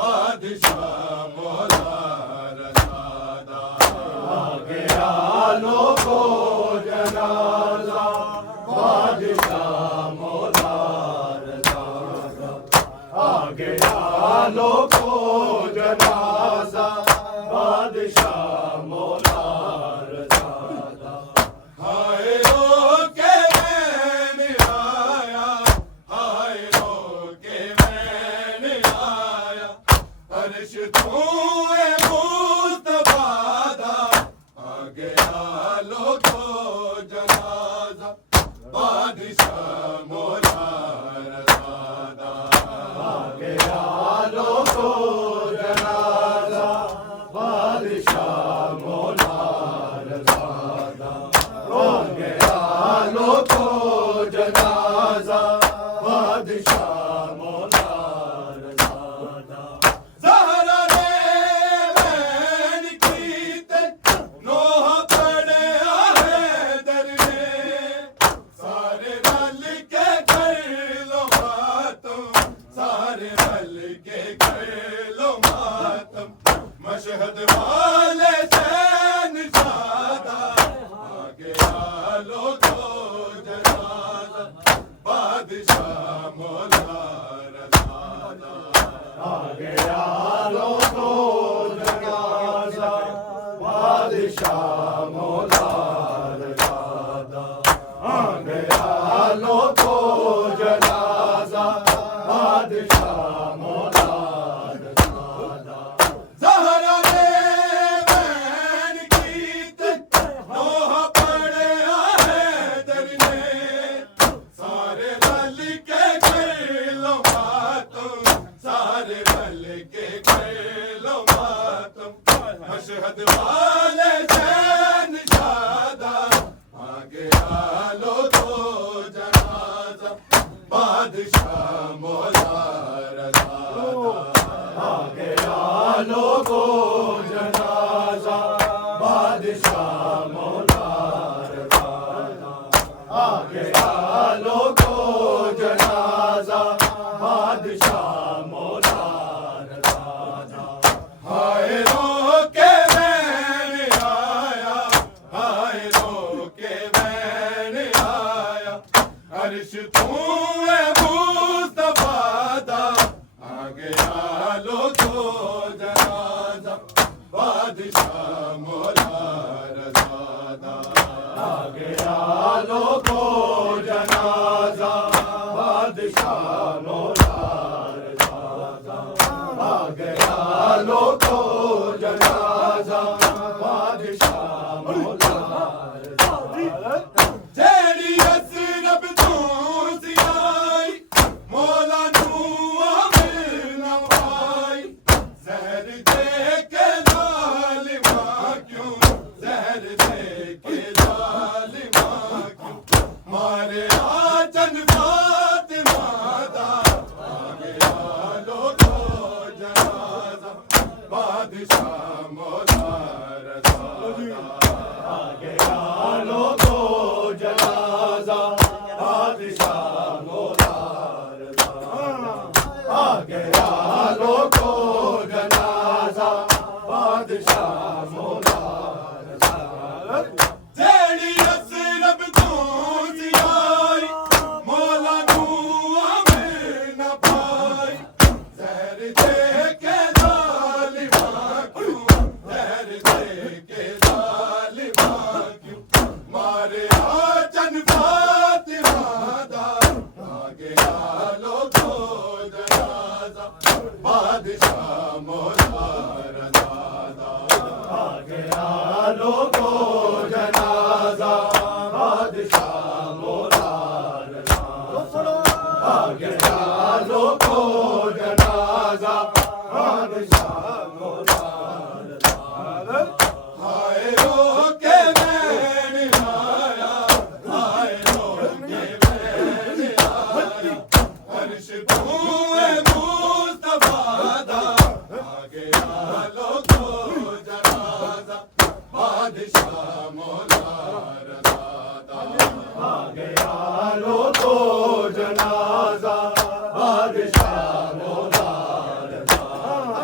बादशाह मौला रज़ादा। आ गया लोगो जनाजा बादशाह मौला रज़ादा। आ गया लोगो जनाजा बादशाह मौला रज़ादा। हाय रो के मैंने आया, हाय रो के मैंने आया, अर्श तूए मुस्तफा दा। आ गया लोगो जनाजा बादशाह मौला रज़ादा। आ गया लोगो जनाजा बादशाह मौला रज़ादा। आ गया लोगो जनाजा बादशाह मौला रज़ादा। ज़हरा ने बैन कीते नोह पड़े हैदर ने, सारे रल के कर लो मातम, सारे रल के कर लो मातम, मशहद वाले शहंशादा। आ गया लोगो जनाजा बादशाह मौला रज़ादा। आ गया लोगो जनाजा बादशाह मौला रज़ादा। आ गया लोगो जनाजा बादशाह मौला रज़ादा। ज़हरा ने बैन कीते नोह पड़े हैदर ने, सारे रल के कर लो मातम, सारे रल के कर लो मातम, मशहद वाले शहंशादा। आ गया लोगो जनाजा बादशाह मौला रज़ादा। आ गया लोगो जनाजा बादशाह मौला रज़ादा। आ गया लोगो जनाजा बादशाह मौला रज़ादा। हाय रो के मैंने आया, हाय रो के मैंने आया, अर्श तूए मुस्तफा दा। आ गया लोगो जनाजा बादशाह मौला रज़ादा। आ गया लोगो जनाजा बादशाह मौला रज़ादा। आ गया लोगो जनाजा बादशाह मौला रज़ादा। जेड़ी असरब तूं सी आई, मौला नू अमिर न पाई, ज़हर दे के ज़ालिमा क्यों, ज़हर दे के ज़ालिमा क्यों, मारे आचन फातिमा दा। आ गया लोगो जनाजा बादशाह मौला रज़ादा। आ गया लोगो जनाजा बादशाह मौला रज़ादा। आ गया लोगो जनाजा बादशाह मौला रज़ादा। जेड़ी असरब तूं सी आई, मौला नू अमिर न पाई, ज़हर दे के ज़ालिमा क्यों, ज़हर दे के ज़ालिमा क्यों, मारे आचन फातिमा दा। आ गया लोगो जनाजा बादशाह मौला रज़ादा। आ गया लोगो जनाजा बादशाह मौला रज़ादा। आ गया लोगो जनाजा बादशाह मौला रज़ादा। हाय रो के मैंने आया, हाय रो के मैंने आया, अर्श तूए मुस्तफा दा। आ गया लोगो जनाजा बादशाह मौला रज़ादा। आ गया लोगो जनाजा बादशाह मौला रज़ादा।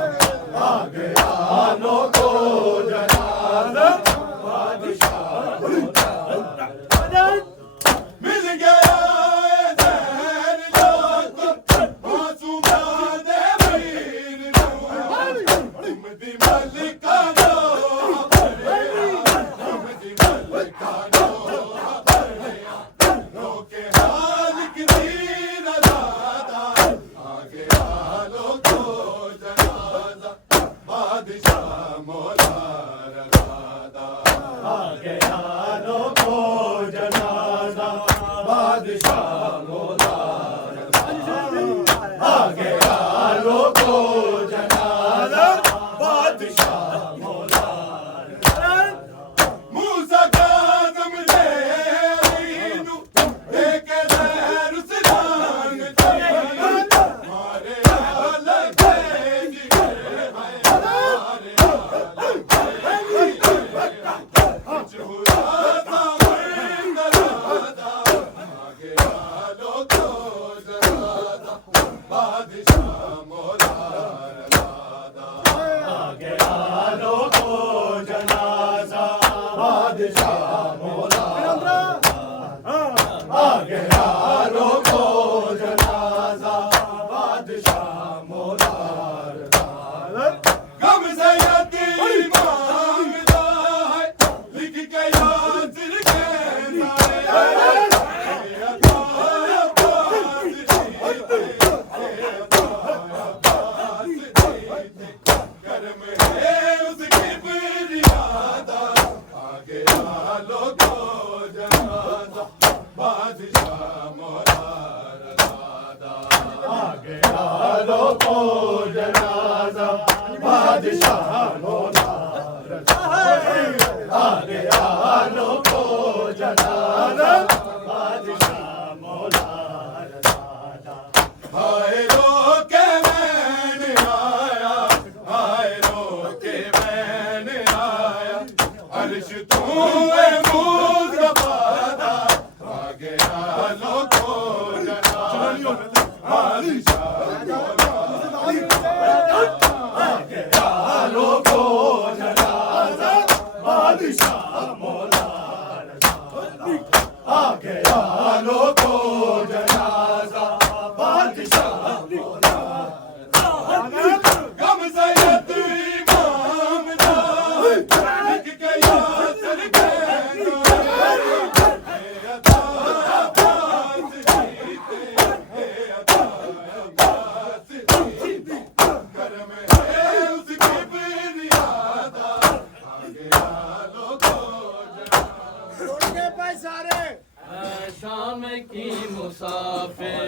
शाम की मुसाफिर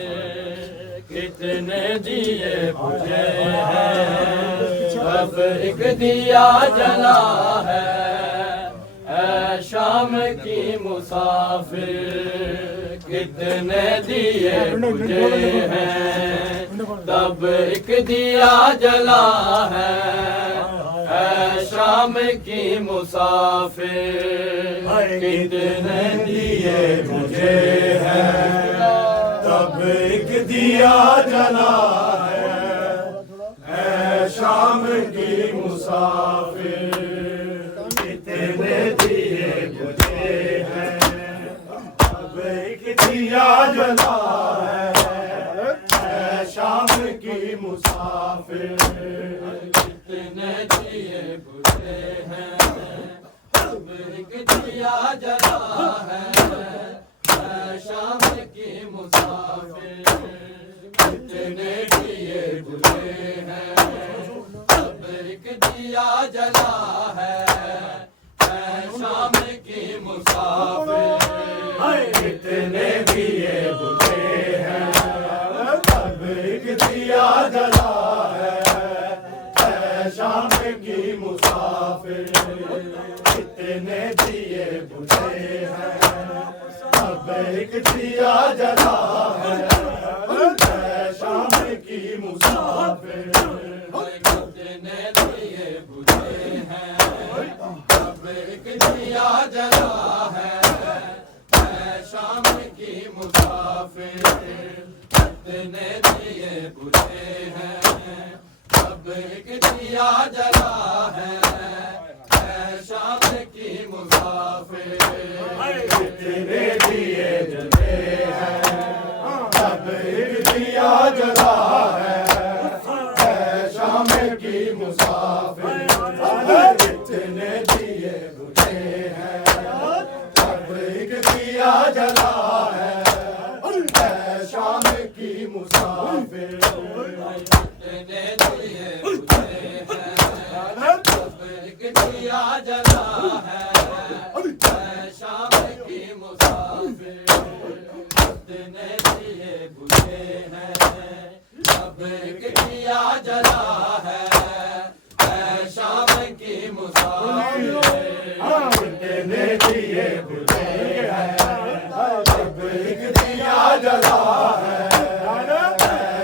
कितने दिए बुझे हैं, अब एक दिया जला है। शाम की मुसाफिर कितने दिए बुझे हैं, तब एक दिया जला है। शाम की मुसाफिर कितने दिए मुझे हैं, तब एक दिया जला है। शाम की मुसाफिर कितने दिए मुझे हैं, तब एक दिया जला है। शाम की मुसाफिर कितने दिए बुझे हैं, तब एक दिया जला है। शाम की मुसाफिर कितने दिए बुझे हैं, तब एक दिया जला है। शाम की मुसाफिर कितने दिए बुझे हैं, तब एक दिया जला है। शाम की मुसाफिर कितने दिए बुझे हैं, तब एक दिया जला है। शाम की मुसाफिर कितने दिए बुझे हैं, तब एक दिया जला है। शाम की मुसाफिर कितने दिए बुझे हैं, तब एक दिया जला है। शाम की मुसाफिर कितने दिए जले हैं, तब एक दिया जला है। शाम की मुसाफिर दिया जला है शाम की मुसाफिर कितने दिए बुझे हैं अब एक दिया जला है शाम की मुसाफिर कितने दिए बुझे हैं अब एक दिया जला है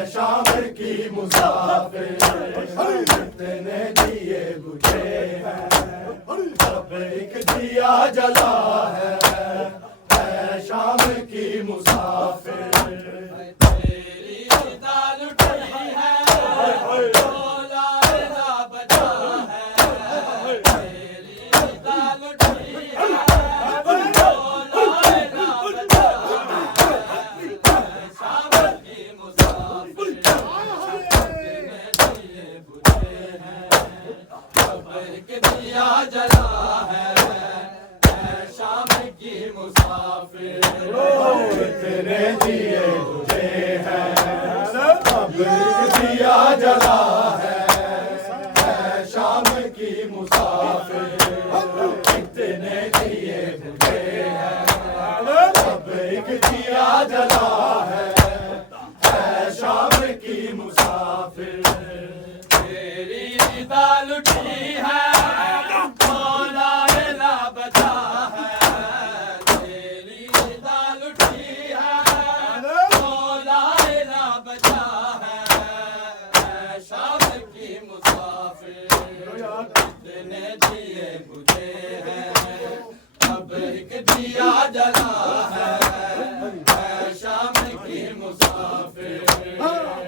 शाम की मुसाफिर कितने दिए बुझे हैं अब एक दिया जला है शाम की मुसाफिर तेरी दाल उठी है बोला ना बचा है तेरी दाल उठी है बोला ना बचा है शाम की मुसाफिर कितने दिए बुझे हैं अब एक दिया जला है शाम की मुसाफिर कितने दिए बुझे हैं अब एक दिया जला है शाम की मुसाफिर कितने दिए बुझे हैं अब एक दिया जला है शाम की मुसाफिर तेरी दाल उठी है मौला ना बचा है तेरी दाल उठी है मौला ना बचा है शाम की मुसाफिर कितने दिए बुझे हैं अब एक दिया जला है शाम की मुसाफिर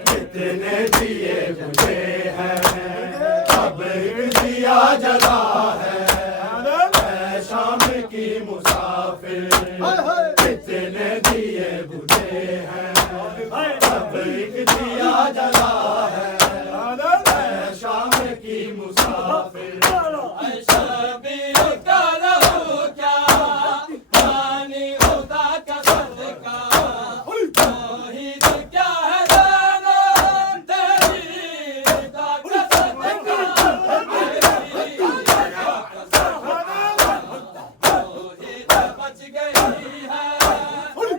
कितने दिए बुझे हैं अब एक दिया जला है शाम की मुसाफिर कितने दिए बुझे हैं अब एक दिया जला है शाम की मुसाफिर शबीर का लहू क्या पानी खुदा का सदका तौहीद क्या है जानो तेरी खुदा का सदका तेरी खुदा का सदका तौहीद बच गई है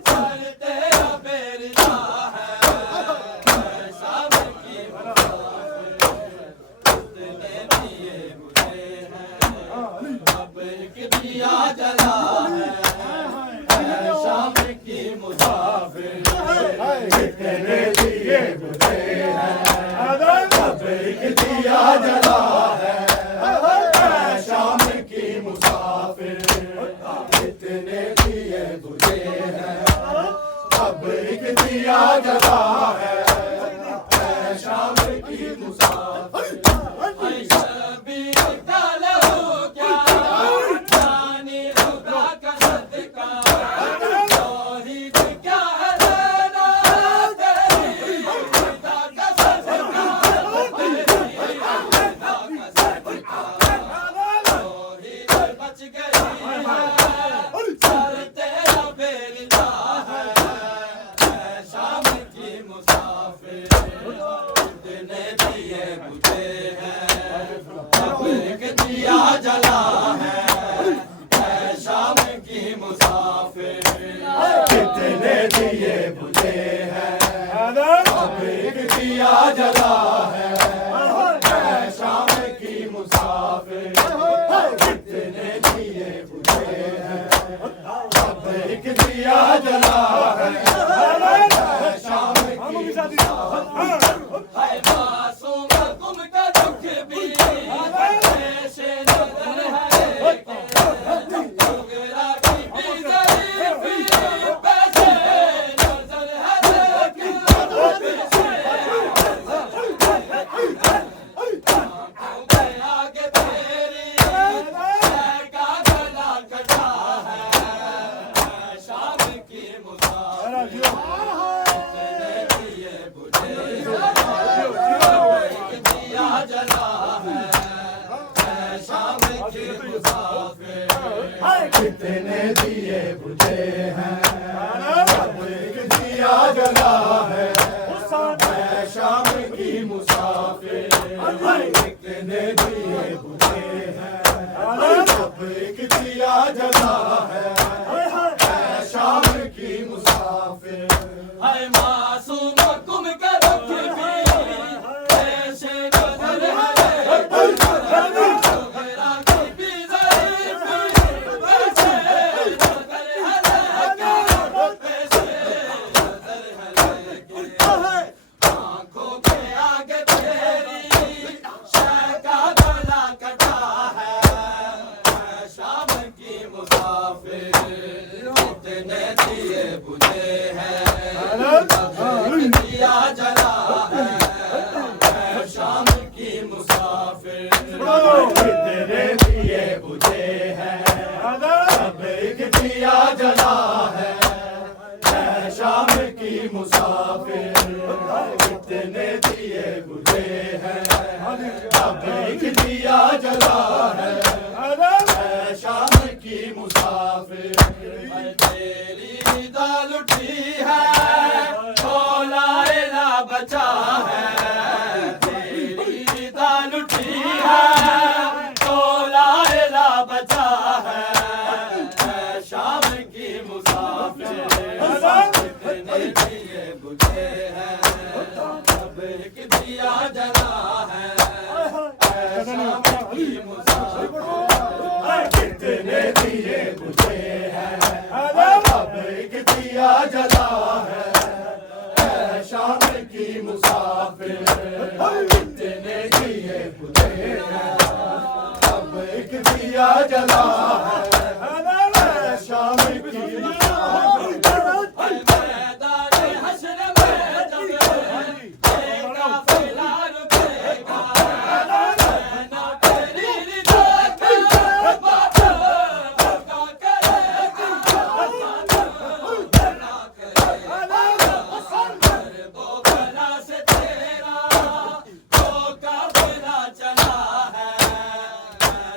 चल तेरा बेरजा है शाम की कितने दिए बुझे हैं अब एक दिया जला है शाम की मुसाफिर कितने दिए बुझे हैं अब एक दिया जला है शाम की मुसाफिर कितने दिए बुझे हैं अब एक दिया जला है शाम की मुसाफिर शबीर का लहू क्या पानी खुदा का सदका तौहीद क्या है जानो तेरी खुदा का सदका तेरी खुदा का सदका तौहीद बच गई है चल तेरा बेरजा है शाम की मुसाफिर कितने दिए बुझे हैं अब एक दिया जला है शाम की मुसाफिर कितने दिए बुझे हैं अब एक दिया जला है शाम की मुसाफिर कितने दिए बुझे हैं अब एक दिया जला है शाम की मुसाफिर है मासूम गुम का दुख भी ऐसे नजर है डोगरा की भी ज़रीफ़ी पैसे नजर है आंखों के आगे तेरी का गला कटा है शाम की मुसाफिर कितने दिए बुझे एक दिया जला है शाम की मुसाफिर कितने दिए बुझे हैं अब एक दिया जला है शाम की मुसाफिर कितने दिए बुझे हैं जला है शाम की मुसाफिर हाय मासूम गुम का दुख भी ऐसे नजर है मेरा कोई भी ज़रीफ़ ऐसे नजर है आंखों के आगे तेरी शय का गला कटा है शाम की मुसाफिर कितने दिए बुझे हैं दिया जला है शाम की मुसाफिर कितने दिए बुझे हैं अब एक दिया जला है शाम की मुसाफिर कितने दिए बुझे हैं अब एक दिया जला है शाम की मुसाफिर तेरी दाल उठी है थोला एला बचा है तेरी दाल उठी है थोला एला बचा है शाम की मुसाफिर कितने दिए बुझे हैं अब एक दिया जला है शाम की मुसाफिर कितने दिए बुझे हैं अब एक दिया जला है शाम की मुसाफिर कितने दिए बुझे हैं अब एक दिया जला है शाम की मैदान हश्र में जब एक काफिला रुकेगा ना तेरी रिदा का बात का करेगी ना करेगी वो बला से तेरा वो काफिला चला है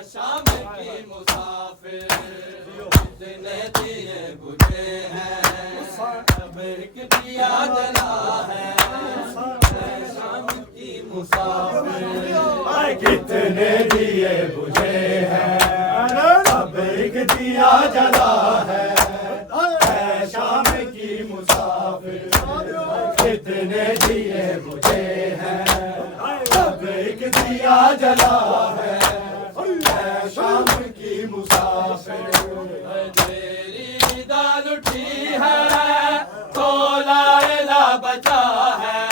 शाम की मुसाफिर कितने दिए बुझे हैं अब एक दिया जला है शाम की मुसाफिर कितने दिए बुझे हैं अब एक दिया जला है शाम की मुसाफिर कितने दिए बुझे हैं अब एक दिया जला है शाम की मुसाफिर तेरी दाल उठी है थोला एला बचा है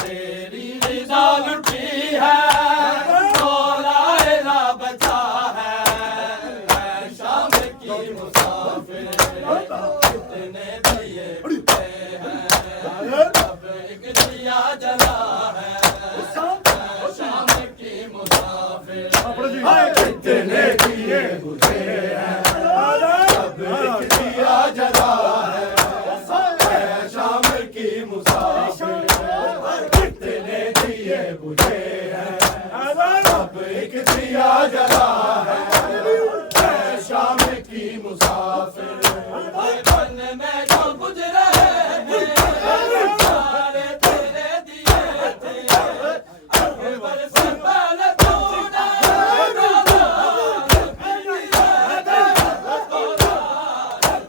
तेरी दाल उठी है थोला एला बचा है शाम की मुसाफिर कितने दिए बुझे हैं अब एक दिया जला है शाम की मुसाफिर कितने दिए बुझे हैं अब एक दिया जला है शाम की मुसाफिर कितने दिए बुझे हैं अब एक दिया जला है शाम की मुसाफिर मन में जो बुझ रहे थे सारे तेरे दिए थे अकबर से पहले तूने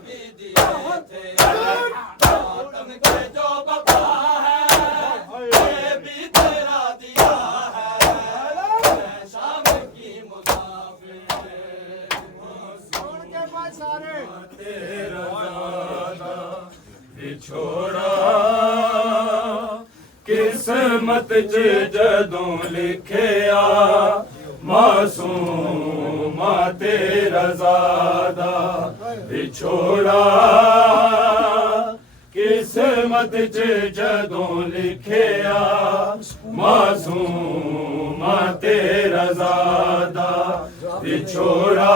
भी दिए थे आतम के जो बपा है ये भी तेरा दिया है शाम की मुसाफिर छोड़ा किस्मत च जदों लिखिया मासूम तेरा ज़ादा विछोड़ा किस्मत च जदों लिखिया मासूम तेरा ज़ादा विछोड़ा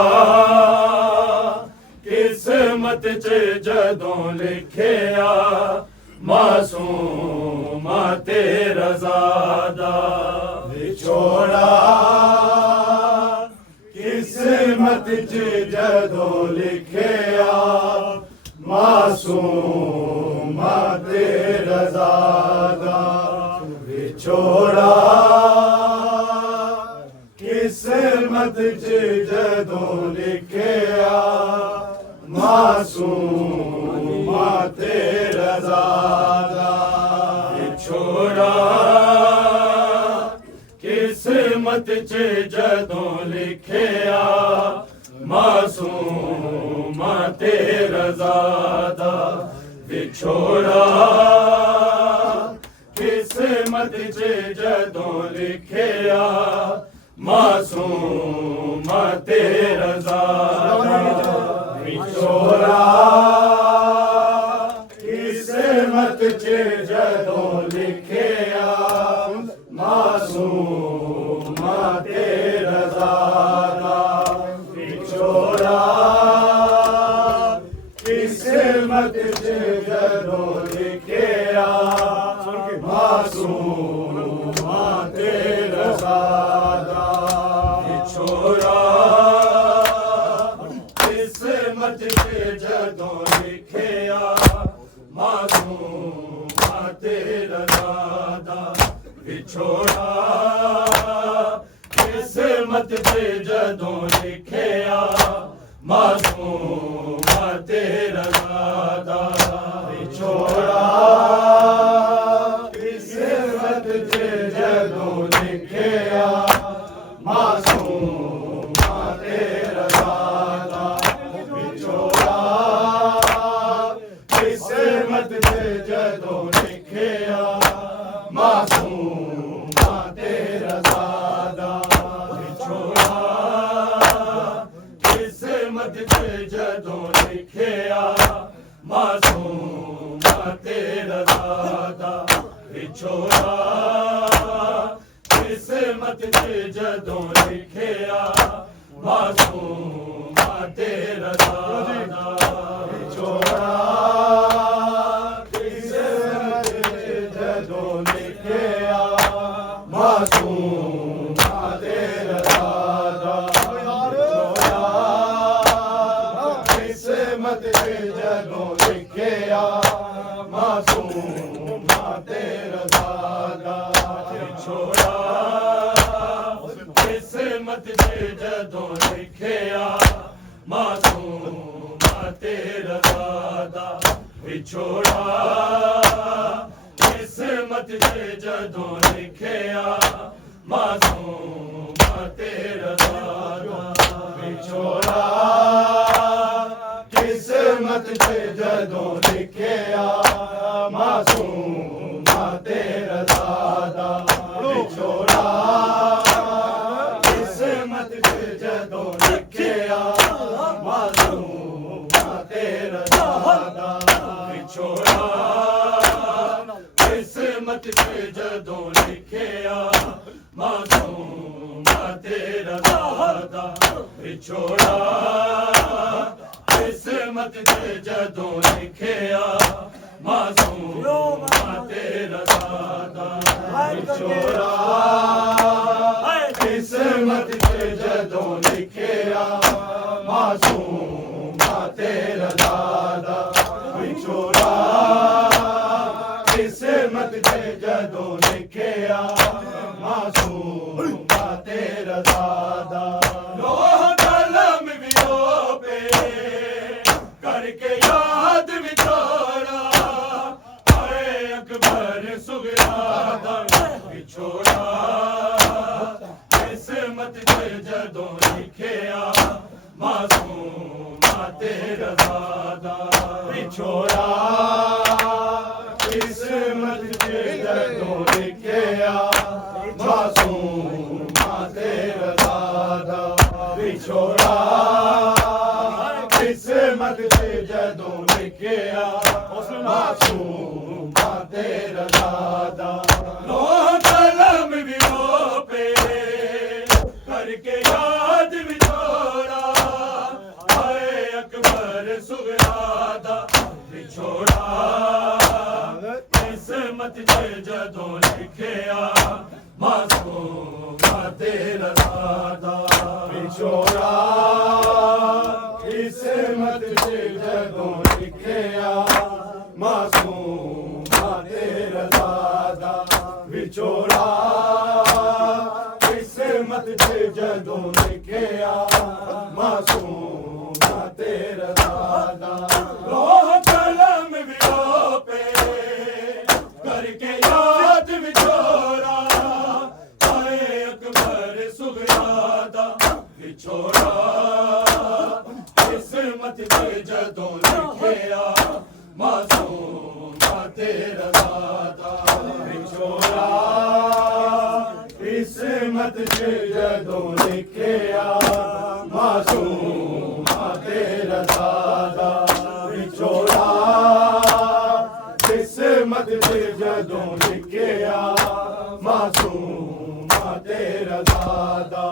किस्मत च जदों लिखिया मासूम तेरा ज़ादा विछोड़ा किस्मत च जदों लिखिया मासूम तेरा ज़ादा विछोड़ा किस्मत किस्मत च जदों लिखिया मासूमा ते रज़ा दा विछोड़ा किस्मत च जदों लिखिया मासूमा ते रज़ा दा विछोड़ा किस्मत च जदों लिखिया मासूमा ते रज़ा दा विछोड़ा किस्मत च जदों लिखिया मासूमा ते रज़ा दा विछोड़ा किस्मत च जदों लिखिया मासूमा ते रज़ा दा विछोड़ा किस्मत च जदों लिखिया मासूमा ते रज़ा दा विछोड़ा किस्मत च जदों लिखिया मासूमा ते रज़ा दा विछोड़ा किस्मत च जदों लिखिया मासूमा ते रज़ा दा विछोड़ा किस्मत च जदों लिखिया मासूमा ते रज़ा दा विछोड़ा किस्मत च जदों लिखिया मासूमा ते रज़ा दा विछोड़ा किस्मत च जदों लिखिया मासूमा ते रज़ा दा विछोड़ा किस्मत च जदों लिखिया मासूमा ते रज़ा दा विछोड़ा किस्मत च जदों लिखिया मासूमा ते रज़ा दा विछोड़ा किस्मत च जदों लिखिया मासूमा ते रज़ा दा विछोड़ा किस्मत च जदों लिखिया मासूमा ते रज़ा दा विछोड़ा किस्मत च जदों लिखिया मासूमा ते रज़ा दा विछोड़ा किस्मत च जदों लिखिया मासूमा ते रज़ा दा विछोड़ा किस्मत च जदों लिखिया मासूमा ते रज़ा दा विछोड़ा किस्मत च जदों लिखिया मासूमा ते रज़ा दा विछोड़ा किस्मत च जदों लिखिया मासूमा ते रज़ा दा विछोड़ा किस्मत च जदों लिखिया मासूमा ते रज़ा दा लोह कलम वियो पे करके याद विछोड़ा आए अकबर सुगरा दा विछोड़ा किस्मत च जदों लिखिया मासूमा ते रज़ा दा विछोड़ा किस्मत च जदों लिखिया मासूमा ते रज़ा दा विछोड़ा किस्मत च जदों लिखिया मासूमा ते रज़ा दा लोह कलम वियो पे करके याद विछोड़ा आए अकबर सुगरा दा विछोड़ा किस्मत च जदों लिखिया मासूमा ते रज़ा दा विछोड़ा किस्मत च जदों लिखिया मासूमा ते रज़ा दा विछोड़ा किस्मत च जदों लिखिया मासूम तेरा दादा रोह कलम विलोपे करके याद विछोरा आए अकबर सुगरादा विछोरा किस्मत च जदों लिखिया मासूम तेरा दादा विछोरा किस्मत च जदों लिखिया मासूम तेरा दादा विछोरा किस्मत च जदों लिखिया मासूम तेरा दादा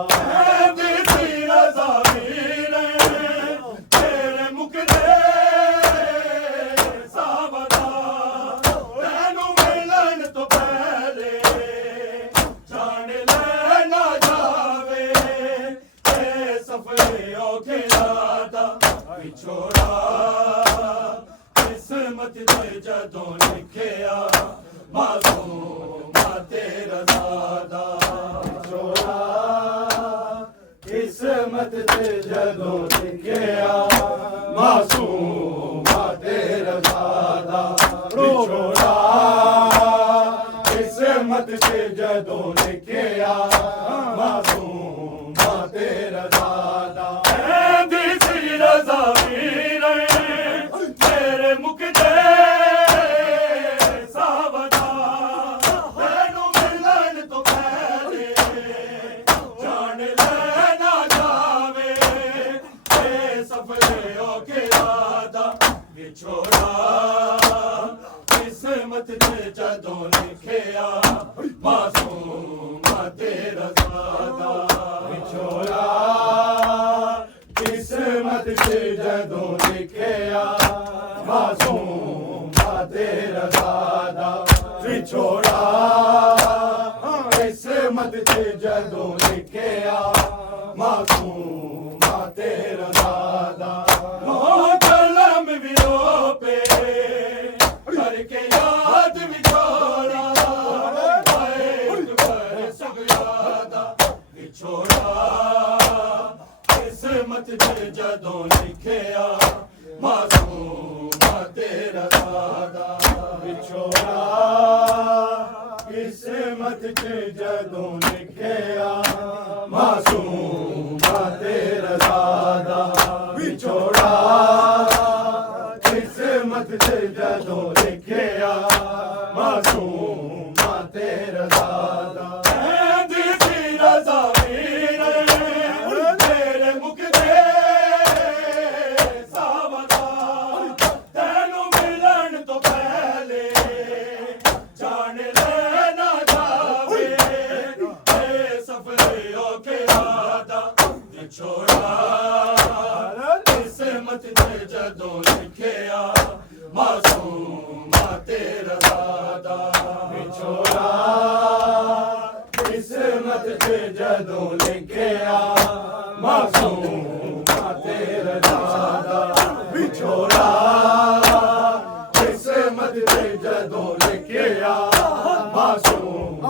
विछोरा किस्मत च जदों लिखिया मासूम तेरा दादा विछोरा किस्मत च जदों लिखिया मासूम तेरा दादा विछोरा किस्मत च जदों लिखिया मासूम तेरा दादा रज़ा वीर तेरे मुख दे सावदा तैनू मिलन तो पहले जान लेना जावे ए सफले औखे दादा विछोरा किस्मत च जदों लिखिया मासूम तेरा दादा विछोरा किस्मत च जदों लिखिया मासूम तेरा दादा विछोरा किस्मत च जदों लिखिया मासूम तेरा दादा कलम विलोपे करके याद विछोरा सुगरादा विछोरा किस्मत च जदों लिखिया मासूम तेरा दादा विछोरा किस्मत च जदों लिखिया मासूम तेरा दादा विछोरा किस्मत च जदों लिखिया मासूम तेरा दादा रज़ा वीर तेरे मुख दे सावदा तैनू मिलन तो पहले जान लेना जावे ए सफरे औखे दादा विछोरा किस्मत च जदों लिखिया मासूम तेरा दादा विछोरा किस्मत च जदों लिखिया मासूम तेरा दादा विछोरा किस्मत च जदों लिखिया मासूम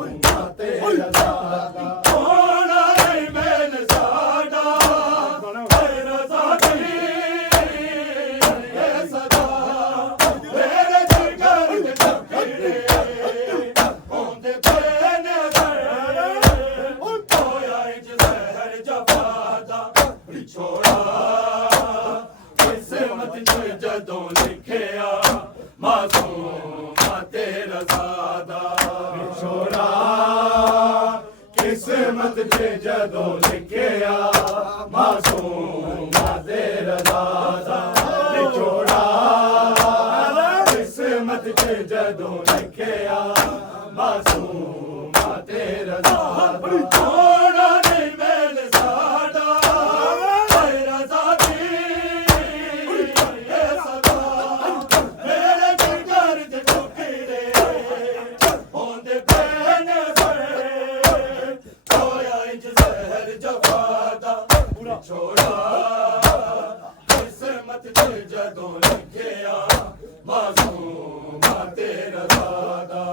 तेरा दादा होना नहीं मैन साडा रज़ा ये सदा मेरे जिगर के टकरे होंदे पेने होया जहर जफादा विछोरा किस्मत च जदों लिखिया मासूम तेरा दादा विछोरा किस्मत च जदों लिखिया मासूम तेरा दादा विछोरा किस्मत च जदों लिखिया मासूम तेरा दादा होना नहीं मैल साडा रज़ा ये सदा मेरे जिगर दे टुकड़े होंदे पेने होया जहर जफादा विछोरा किस्मत च जदों लिखिया मासूम तेरा दादा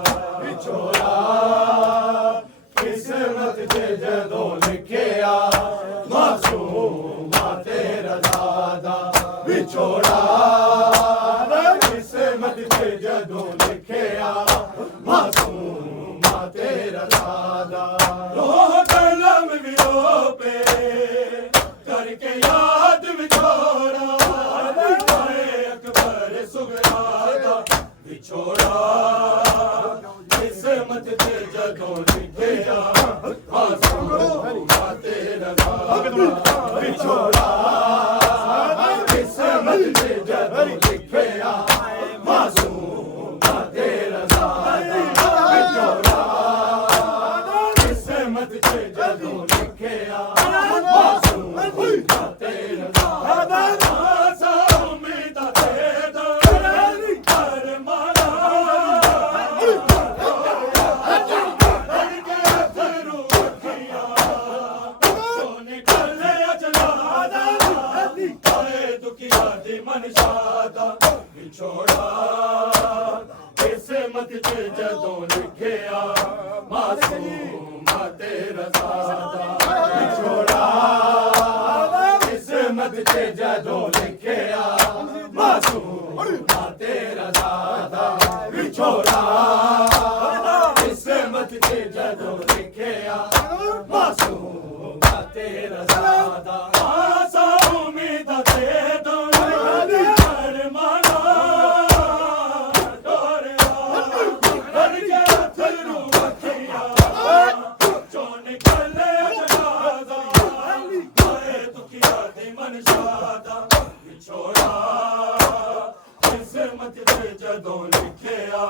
विछोरा किस्मत च जदों लिखिया लिखिया मासूमा तेरा दादा विछोड़ा किस्मत च जदों लिखिया मासूमा तेरा दादा रोह कलम विरो पे करके याद विछोड़ा अकबर सुगरा विछोड़ा किस्मत च जदों लिखिया मासूमा तेरा दादा विछोड़ा किस्मत च जदों लिखिया मासूमा तेरा दादा विछोड़ा किस्मत च जदों लिखिया मासूमा तेरा दादा विछोड़ा किस्मत च जदों लिखिया मासूमा तेरा दादा विछोड़ा किस्मत च जदों लिखिया मासूमा तेरा दादा विछोड़ा किस्मत च जदों लिखिया मासूमा तेरा दादा आसा उम्मीद दे दो किस्मत च जदों लिखिया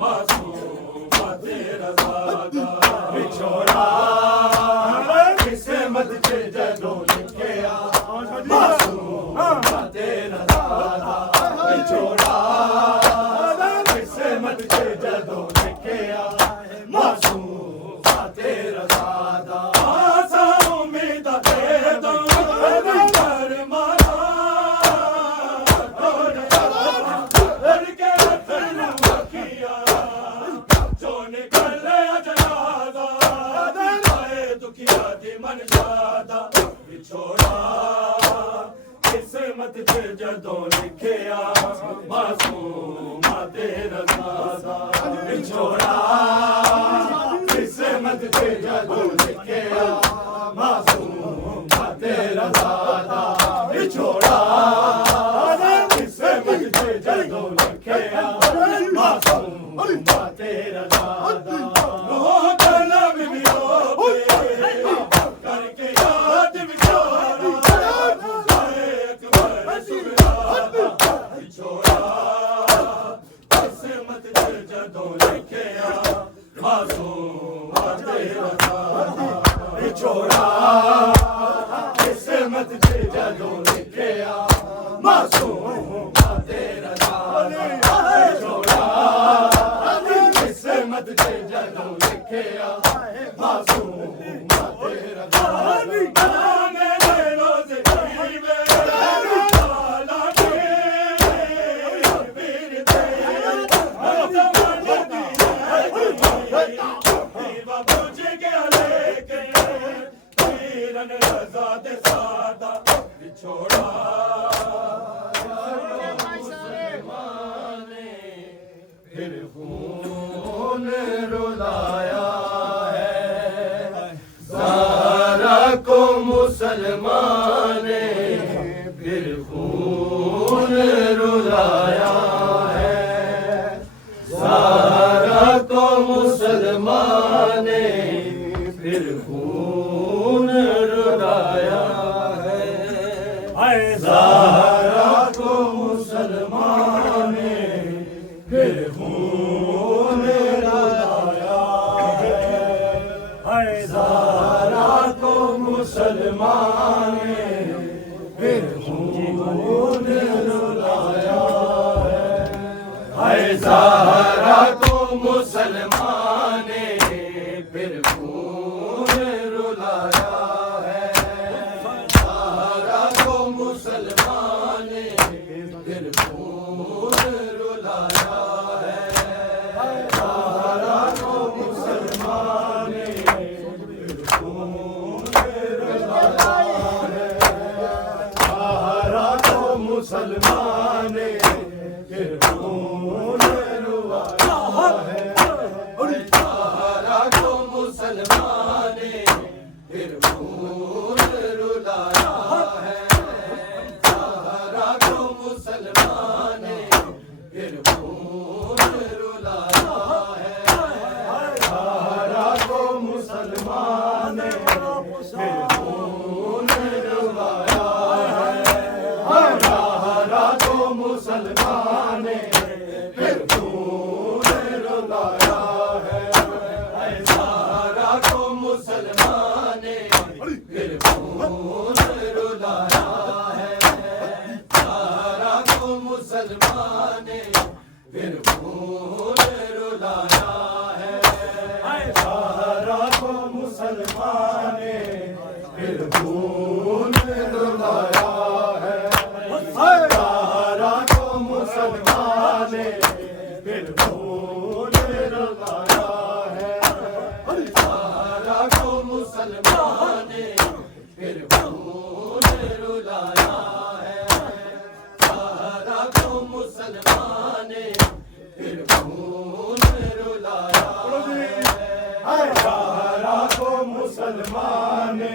मासूमा तेरा दादा विछोड़ा किस्मत च जदों लिखिया मासूमा तेरा दादा विछोड़ा किस्मत च जदों लिखिया मासूमा तेरा दादा आसा उम्मीद दे दो विछोड़ा किस्मत च जदों लिखिया मासूमा तेरा दादा विछोड़ा किस्मत च जदों लिखिया मासूमा तेरा दादा विछोड़ा किस्मत च जदों लिखिया मासूमा तेरा दादा रोह कलम विरो पे करके याद विछोड़ा अकबर सुगरा विछोड़ा किस्मत च जदों लिखिया मासूमा तेरा दादा विछोड़ा किस्मत च जदों लिखिया मासूमा तेरा दादा विछोड़ा किस्मत च जदों लिखिया मासूमा तेरा दादा विछोड़ा फिर खून रुलाया है सारा को मुसलमान ने फिर खून रुलाया है सारा को मुसलमान ने फिर खून रुलाया है सारा को मुसलमान ने फिर खून रुलाया है सारा को मुसलमान ने फिर खून रुलाया है सारा को मुसलमान ने फिर खून रुलाया है सारा को मुसलमान ने फिर खून रुलाया है सारा को मुसलमान ने फिर खून फिर खून रुलाया है। हरा हरा को मुसलमान ने फिर खून रुलाया है। सारा को मुसलमान ने फिर खून रुलाया है। सारा को मुसलमान ने फिर खून रुलाया है। सारा को मुसलमान ने फिर खून रुलाया है। सारा को मुसलमान ने फिर खून रुलाया है। सारा को मुसलमान ने फिर खून रुलाया है। सारा को मुसलमान ने फिर खून रुलाया है। सारा को मुसलमान ने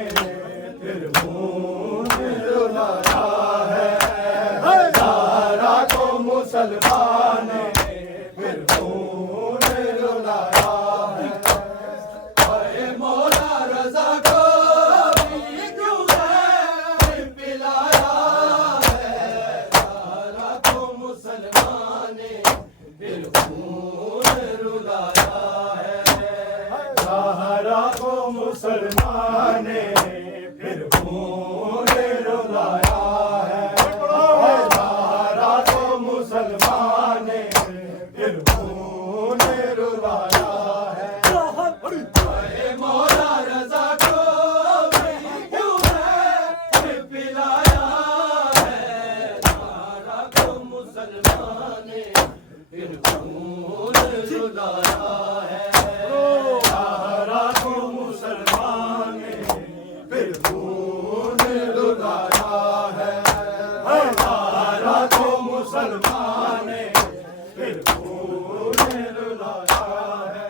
फिर खून रुलाया है। सारा को मुसलमान ने फिर खून रुलाया है। अरे मौला रज़ा को भी क्यों है पिलाया है। सारा को मुसलमान ने फिर खून रुलाया है। सारा को मुसलमान ने फिर खून रुलाया है। सारा को मुसलमान ने फिर खून रुलाया है। अरे मौला रज़ा को भी क्यों है पिलाया है। सारा को मुसलमान ने फिर खून रुलाया है। सारा को मुसलमान ने फिर खून रुलाया है। सारा को मुसलमान ने फिर खून रुलाया है।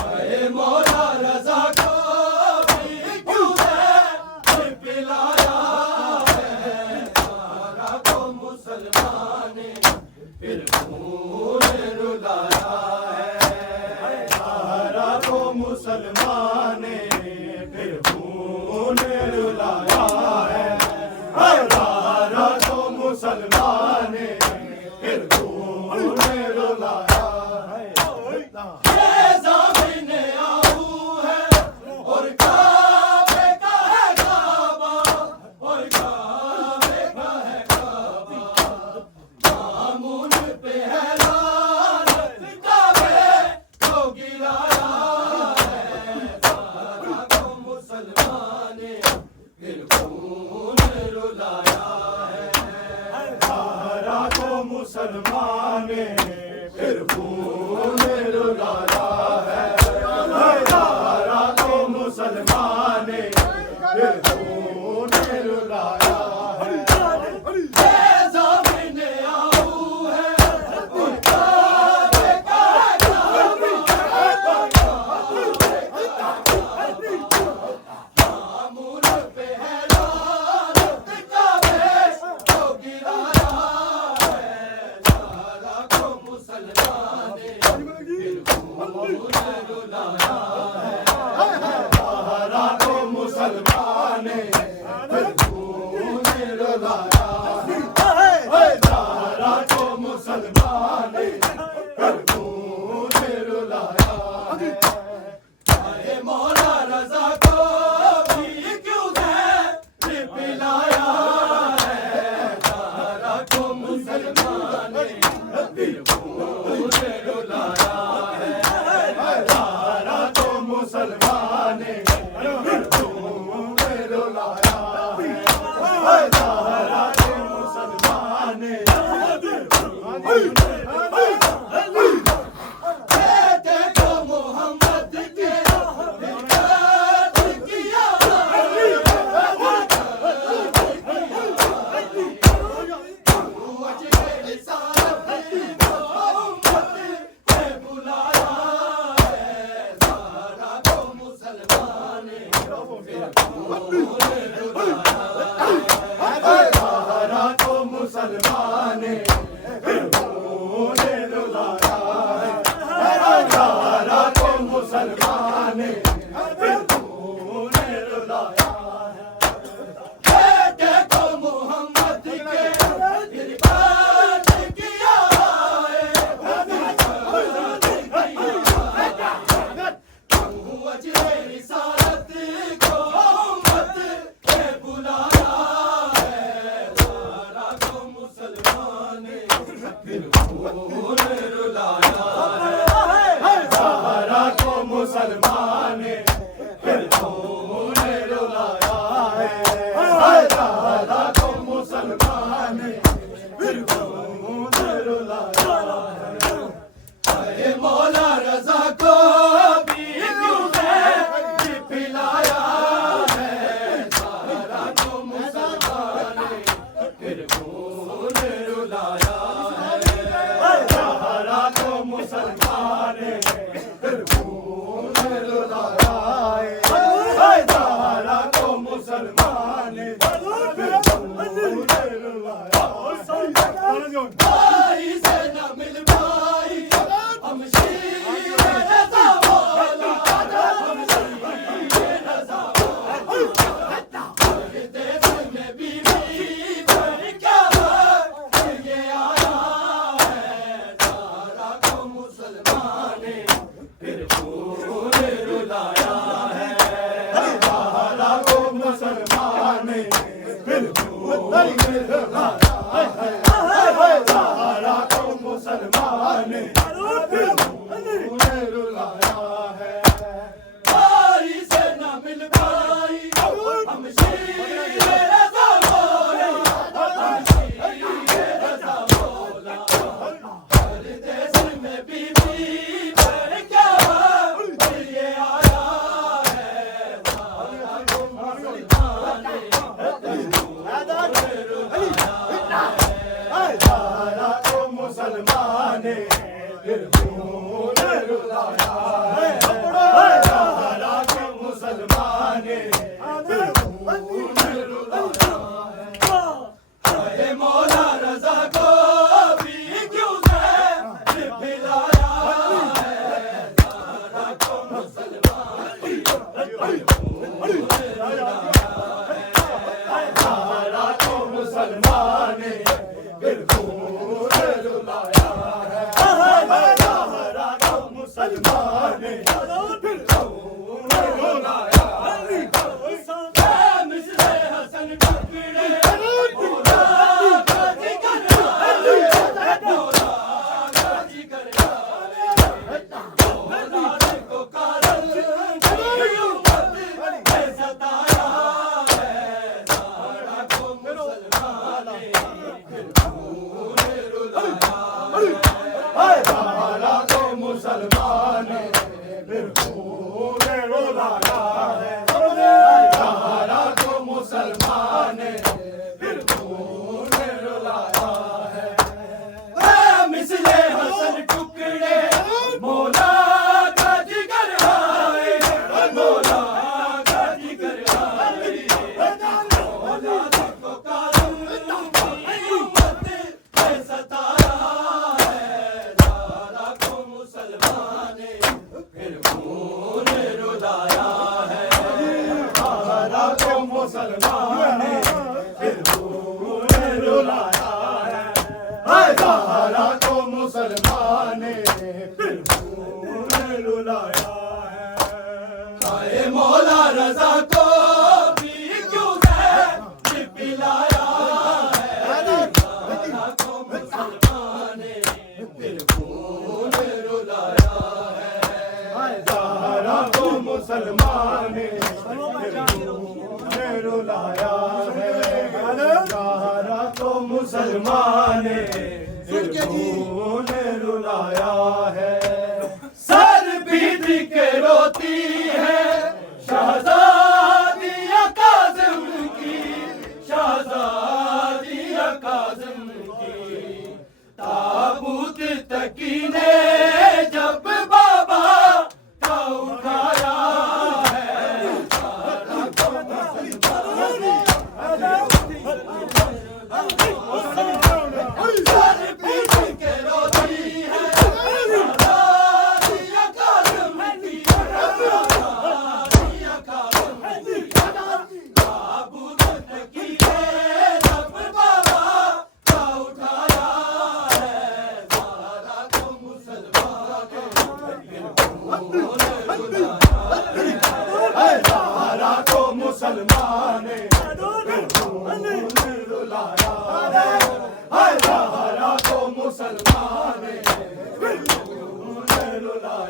अरे मौला रज़ा को भी क्यों है पिलाया है। सारा को मुसलमान ने फिर खून रुलाया है। सारा को मुसलमान ने फिर खून रुलाया है। सारा को मुसलमान ने फिर खून रुलाया है। ये ज़मीन आऊ है और काबे का है काबा। और काबे का है काबा। मामून पे है लानत काबे को गिराया है। सारा को मुसलमान ने फिर खून रुलाया है। सारा को मुसलमान ने फिर खून रुलाया है। सारा को मुसलमान ने फिर खून रुलाया है। ये ज़मीन आऊ है और काबे का है काबा। मामून पे है लानत काबे को गिराया है। सारा को मुसलमान ने फिर खून रुलाया है। सारा को मुसलमान ने फिर खून रुलाया है। सारा को मुसलमान ने फिर खून रुलाया है। अरे मौला रज़ा को भी क्यों है पिलाया है। सारा को मुसलमान ने फिर खून रुलाया है। सारा को मुसलमान ने फिर खून रुलाया है। सारा को मुसलमान ने बेटे को मोहम्मद के निकात किया। वजह सारी मोहम्मद ने बुलाया है। सारा को मुसलमान ने फिर खून रुलाया है। सारा को मुसलमान ने फिर खून रुलाया है। सारा को मुसलमान ने फिर खून रुलाया है बेटे को मोहम्मद के इरफान किया है वजह रिसालत को उम्मत के बुलाया है सारा को मुसलमान फिर खून रुलाया है ज़हरा को मुसलमान फिर खून रुलाया है ज़हरा को मुसलमान फिर खून रुलाया है मौला रज़ा को भी क्यों है पिलाया है सारा को मुसलमान फिर खून रुलाया है ज़हरा को मुसलमान फिर खून रुलाया है ज़हरा को मुसलमान फिर खून रुलाया भाई से न मिल पाई हम शीर रज़ा मौला हम शीर रज़ा मौला देश में बीवी पर क्या ये आया है सारा को मुसलमान फिर खून रुलाया है ज़हरा को मुसलमान फिर खून रुलाया है ज़हरा को मुसलमान फिर खून रुलाया है भाई से न मिल पाई हम शीर रज़ा मौला हम शीर रज़ा मौला हर देश में बीवी पर क्या ये आया है सारा को मुसलमान ज़हरा को मुसलमान फिर खून रुलाया है ज़हरा को मुसलमान फिर खून रुलाया है मौला रज़ा को भी क्यों है पिलाया है सारा को मुसलमान ज़हरा को मुसलमान फिर खून रुलाया है ज़हरा को मुसलमान फिर खून रुलाया मिसले हसन टुकड़े मौला का जिगर मौला का जिगर मौला को कारण उम्मत ने सताया है सारा को मुसलमान फिर खून रुलाया ज़हरा को मुसलमान फिर खून रुलाया है ज़हरा को मुसलमान फिर खून रुलाया है मिसले हसन टुकड़े मौला का जिगर आए मौला का जिगर आए मौला को कारण उम्मत ने सताया है सारा को मुसलमान फिर खून रुलाया है ज़हरा को मुसलमान फिर खून रुलाया है ज़हरा को मुसलमान फिर खून रुलाया है मौला रज़ा को भी क्यों है पिलाया है सारा को मुसलमान फिर खून रुलाया है ज़हरा को मुसलमान फिर खून रुलाया है ज़हरा को मुसलमान फिर खून रुलाया है सर पीट के रोती है शहज़ादिया काज़िम की शहज़ादिया काज़िम की ताबूत तकीने जब बाबा का उठाया है सर पीट के मुसलमाने रुलाया हाय हारा तो मुसलमाने रुलाया